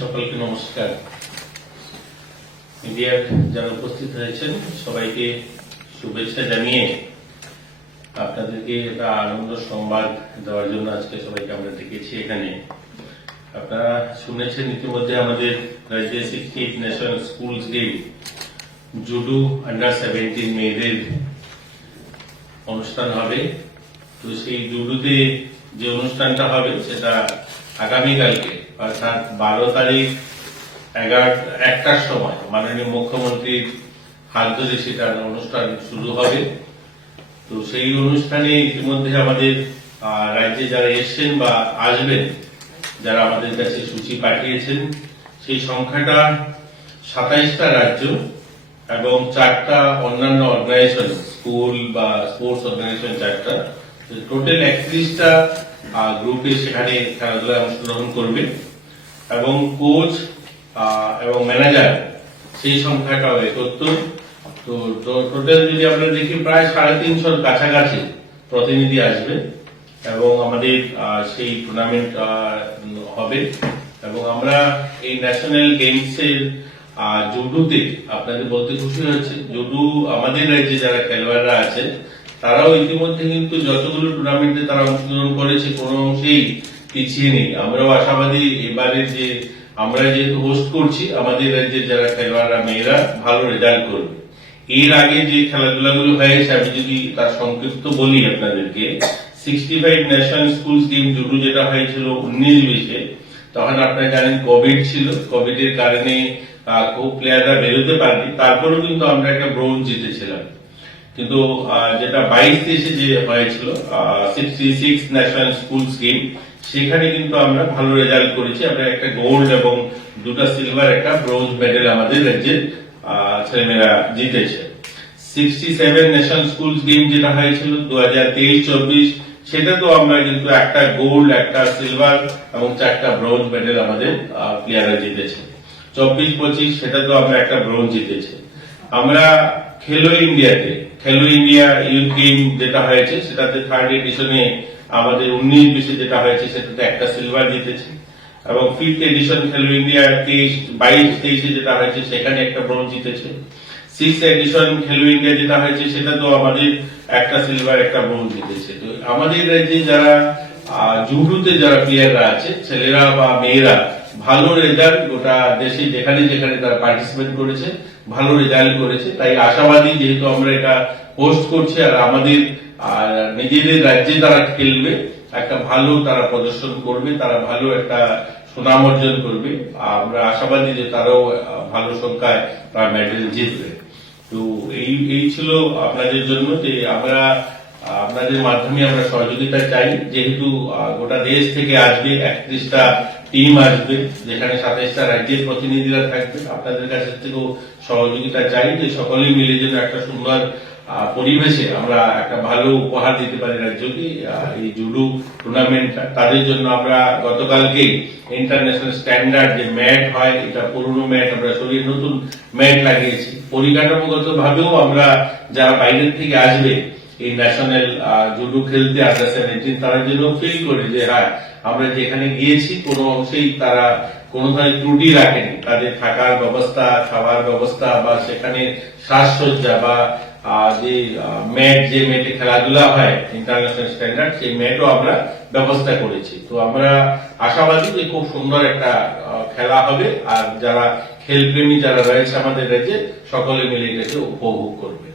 সকলকে নমস্কার। মিডিয়ার যারা উপস্থিত হয়েছেন সবাইকে শুভেচ্ছা জানিয়ে আপনাদেরকে একটা আনন্দ সংবাদ দেওয়ার জন্য আজকে সবাইকে আমরা ডেকেছি এখানে। আপনারা শুনেছেন ইতিমধ্যে আমাদের রাজ্যে 68 national schools game judo under 17 মেয়েদের অনুষ্ঠান হবে। তো সেই জুডোতে যে অনুষ্ঠানটা হবে সেটা আগামীকালকে অর্থাৎ 12 তারিখ 1টার সময় মাননীয় মুখ্যমন্ত্রীর হাত ধরে সেটার অনুষ্ঠান শুরু হবে। তো সেই অনুষ্ঠানে ইতিমধ্যে আমাদের রাজ্যে যারা এসছেন বা আসবেন, যারা আমাদের কাছে সূচি পাঠিয়েছেন, সেই সংখ্যাটা 27টা রাজ্য এবং 4টা অন্যান্য অর্গানাইজেশন, স্কুল বা স্পোর্টস অর্গানাইজেশন 4টা, টোটাল 31টা গ্রুপে সেখানে খেলাধুলায় অংশগ্রহণ করবে এবং কোচ এবং ম্যানেজার সেই সংখ্যাটা 71। তো টোটাল যদি আমরা দেখি প্রায় 350 কাছাকাছি প্রতিনিধি আসবে এবং আমাদের সেই টুর্নামেন্ট হবে। এবং আমরা এই ন্যাশনাল গেমসের জুডোতে আপনাদের বলতে খুশি হচ্ছে, জুডো আমাদের রাজ্যে যারা খেলোয়াড়রা আছেন তারাও ইতিমধ্যে কিন্তু যতগুলো টুর্নামেন্টে তারা অংশগ্রহণ করেছে কোনো অংশেই পিছিয়ে নেই। আমরাও আশাবাদী এবারে যে আমরা যেহেতু হোস্ট করছি, আমাদের রাজ্যের যারা খেলোয়াড়রা মেয়েরা ভালো রেজাল্ট করবে। এর আগে যে খেলাধুলাগুলো হয়েছে আমি যদি তার সংক্ষিপ্ত বলি আপনাদেরকে, 65 ন্যাশনাল স্কুলস গেম জুডো যেটা হয়েছিল 19-20-এ, তখন আপনারা জানেন কোভিড ছিল। কোভিড এর কারণে খুব প্লেয়াররা বেরোতে পারেনি, তারপরেও কিন্তু আমরা একটা ব্রোঞ্জ জিতেছিলাম। কিন্তু যেটা 22-23-এ যে হয়েছিল 66 ন্যাশনাল স্কুলস গেম, সেখানে কিন্তু আমরা ভালো রেজাল্ট করেছি। আমরা একটা গোল্ড এবং 2টা সিলভার, একটা ব্রোঞ্জ মেডেল আমাদের রাজ্যের ছেলেমেয়েরা জিতেছে। 67 ন্যাশনাল স্কুলস গেম যেটা হয়েছিল 2023-24, সেটা তো আমরা কিন্তু একটা গোল্ড, একটা সিলভার এবং 4টা ব্রোঞ্জ মেডেল আমাদের প্লেয়াররা জিতেছে। 24-25 সেটা তো আমরা একটা ব্রোঞ্জ জিতেছে। আমরা খেলো ইন্ডিয়াতে, খেলো ইন্ডিয়া ইউথ গেম যেটা হয়েছে সেটাতে 3rd এডিশনে আমাদের 19-20-এ যেটা হয়েছে সেটাতে একটা সিলভার জিতেছে এবং 5th এডিশন খেলো ইন্ডিয়া 22-23-এ যেটা হয়েছে সেখানে একটা ব্রোঞ্জ জিতেছে। 6th এডিশন খেলো ইন্ডিয়া যেটা হয়েছে সেটা তো আমাদের একটা সিলভার, একটা ব্রোঞ্জ জিতেছে। তো আমাদের রাজ্যে যারা জুডোতে যারা প্লেয়াররা আছে, ছেলেরা বা মেয়েরা, ভালো রেজাল্ট গোটা দেশে যেখানে যেখানে তারা পার্টিসিপেট করেছে ভালো রেজাল্ট করেছে। তাই আশাবাদী, যেহেতু আমরা এটা হোস্ট করছি আর আমাদের নিজেদের রাজ্যে তারা খেলবে, একটা ভালো তারা প্রদর্শন করবে, তারা ভালো একটা সুনাম অর্জন করবে। আমরা আশাবাদী যে তারাও ভালো সংখ্যায় তারা মেডেল জিতবে। তো এই ছিল আপনাদের জন্য যে আমরা আপনাদের মাধ্যমে আমরা সহযোগিতা চাই। যেহেতু গোটা দেশ থেকে আসবে, 31টা টিম আসবে, যেখানে 27টা রাজ্যের প্রতিনিধিরা থাকবে, আপনাদের কাছ থেকেও সহযোগিতা চাই যে সকলেই মিলে যেন একটা সুন্দর পরিবেশে আমরা একটা ভালো উপহার দিতে পারি রাজ্যকে। এই জুডো টুর্নামেন্টটা তাদের জন্য আমরা গতকালকে ইন্টারন্যাশনাল স্ট্যান্ডার্ড যে ম্যাট হয়, এটা পুরনো ম্যাট আমরা সরিয়ে নতুন ম্যাট লাগিয়েছি। পরিকাঠামোগত ভাবেও আমরা যারা বাইরের থেকে আসবে এই ন্যাশনাল জুডো খেলতে আন্ডার 17, তারা যেন ফিল করে যে হ্যাঁ আমরা যেখানে গিয়েছি কোনো অংশেই তারা কোনো ধরনের ত্রুটি রাখেনি। তাদের থাকার ব্যবস্থা, খাওয়ার ব্যবস্থা বা সেখানে সাজসজ্জা বা যে ম্যাট, যে ম্যাটে খেলাধুলা হয় ইন্টারন্যাশনাল স্ট্যান্ডার্ড, সেই ম্যাটও আমরা ব্যবস্থা করেছি। তো আমরা আশাবাদী যে খুব সুন্দর একটা খেলা হবে আর যারা খেলপ্রেমী যারা রয়েছে আমাদের রাজ্যে সকলে মিলে গেছে উপভোগ করবে।